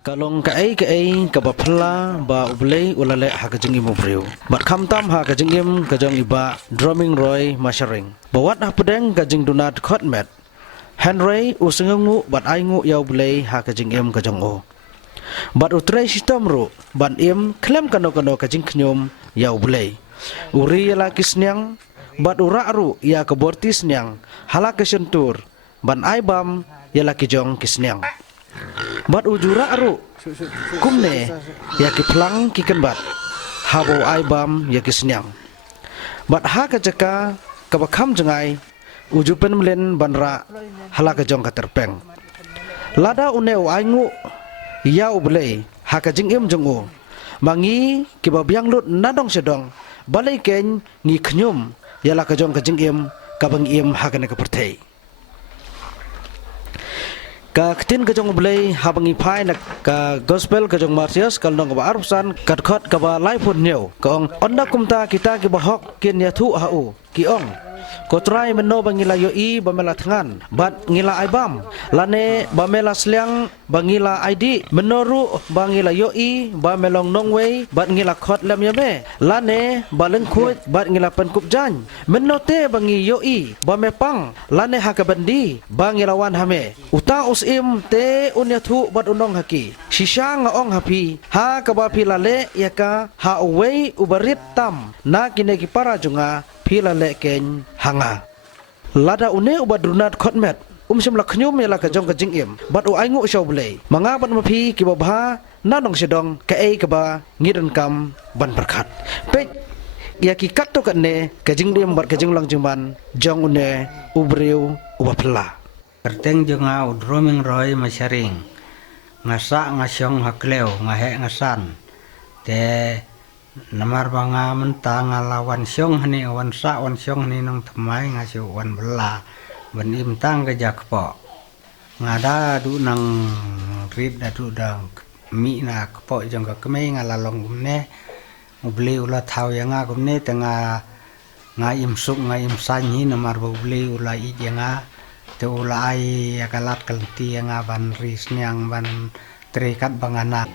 Kalong kaai kabapla ba ublay ulale ha kajingim ubriu. Bat kamtam ha kajingim kajong iba drumming roy masharing. Bawat ha pudeng kajing dunat khotmet. Henry usengungu bat aingu ya ublay ha kajingim kajong o. Bat utray sistem ru ban im klem kano kajing knyum ya ublay. Uri yala kisnyang bat ura ru ya keborti snyang hala kesentur ban aibam yala kijong kisnyang. Bat ujura aru kumne ya ki plang ki kenbat habo aibam ya ki senyang bat ha ka jaka ka bakam jengai ujupen melen banra hala ka jong ka terpeng lada une o aingu ya ublei ha ka jingim jengu mangi ki babyang lut nadong sedong balai ken ngi khnyum ya la ka jong ka jingim ka bangim ha ka ne ka perthei ka ketin kajong belai habangi pai nak ka gospel kajong Martius kal nong ba arupsan kat khot ka ba lai pun new ka ong onda kumta kita ki bahok kin ya thu hau ki ong ko try meno bangila yo I bamela thangan bat ngila aibam lane bamela sliang bangila ID menoru bangila yo I bamelong nongwei bat ngila khot lam yame lane baleng khut bat ngila penkup jan menote bangi yo I bamepang lane hakabandi bangila wan hame uta usim te unyathu bat unong haki shisha nga ong hapi ha kabapi lale yaka ha uwei ubarit tam na kineki para junga pila leken hanga lada une ubat dunat khotmet sim la khnyum yala ka jong ka jingim bat u aingu shaw blei manga bat mapi ki babha na dong sedong ka ei ka ba ngiran kam ban berkat pe ya ki kat to kan ka jingdim bat ka jinglang jingban jong une ubreu ubapla Kerteng jonga udroming roy masyaring ngasa ngasyong hakleo ngahe ngasan te namar banga mentang lawan syong hani wan sa wan syong ni nong thamai ngasyo wan bela ban im tang ka jakpo ngada du nang rid adu dang mi na kpo jong ka kemei ngalalong gumne ubli ula thau yanga gumne tanga nga im suk nga im sanyi namar ubli ula I yanga te ula ai akalat kalti yanga ban risnyang ban terikat bangana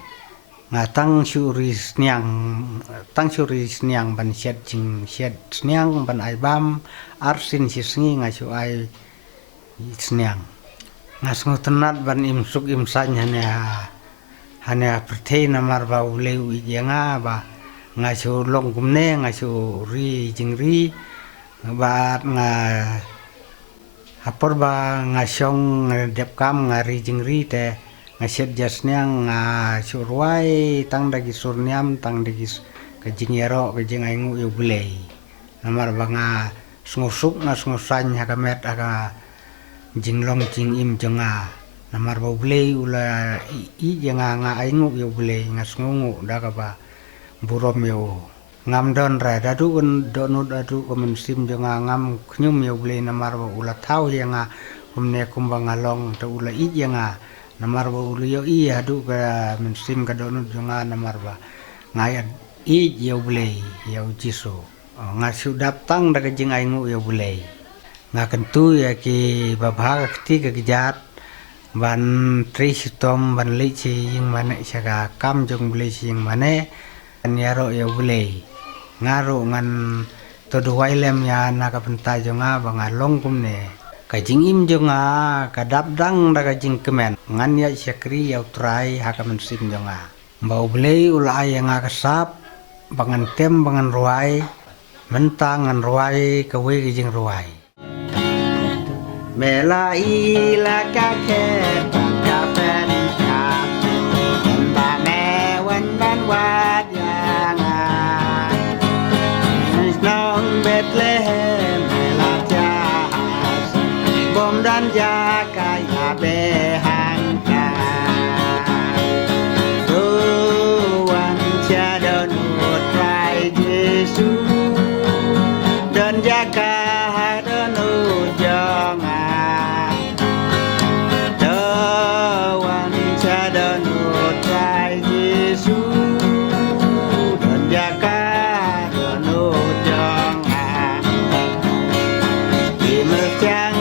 tang syuri snyang ban syet jing syet snyang ban aibam arsin sisngi ngasu ai snyang ngasngu tenat ban imsuk imsan hanya perthei namar ba uleu yanga ba ngasu long gumne ngasu ri jingri ba nga hapor ba ngasyong depkam ngari jingri te ngasyet jasnyang surwai tang dagi surnyam tang dagi kajing yaro kajing aingu yu bulei namar banga ngusuk ngusany hakamet aga jinglong jing im jonga namar ba bulei ula I jenga nga aingu yu bulei ngasngungu daga ba burom yu ngam don ra dadu donut adu komensim jonga ngam knyum yu bulei namar ba ula thau yenga kumne kumbangalong ta ula I jenga namar ba ulio I adu ka mensim ka donut jonga namar ba ngayat I ya bulei ya jisu ngasu daptang daga jing aingu ya bulei ngakentu ya ki babha kti ka gijat ban tristom ban lichi ying mane syaga kam jong bulei sing mane nyaro ya bulei ngaro ngan todo wailem ya naka penta jonga bangalong kumne kajing im jonga kadapdang daga jing kemen ngan ya syakri ya utrai hakamen sim jonga mbau blei ulai yang akasap bangan tem bangan ruai mentang ngan ruai kawe jing ruai mela ila kake ka pen ka ba me wan ban wat yang nong Bethlehem dan jaga ya behangka Tuhan tiada nutrai Yesus dan jaga dan ujangan Tuhan tiada nutrai Yesus dan jaga dan ujangan di mercang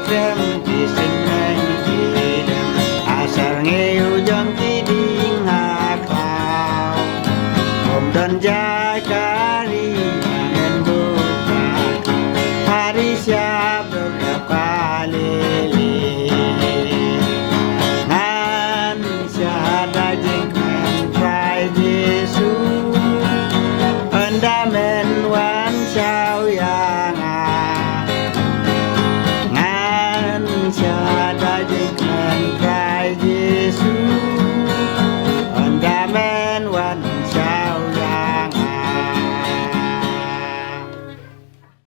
krem di senang di asal ngeu jong di Indonesia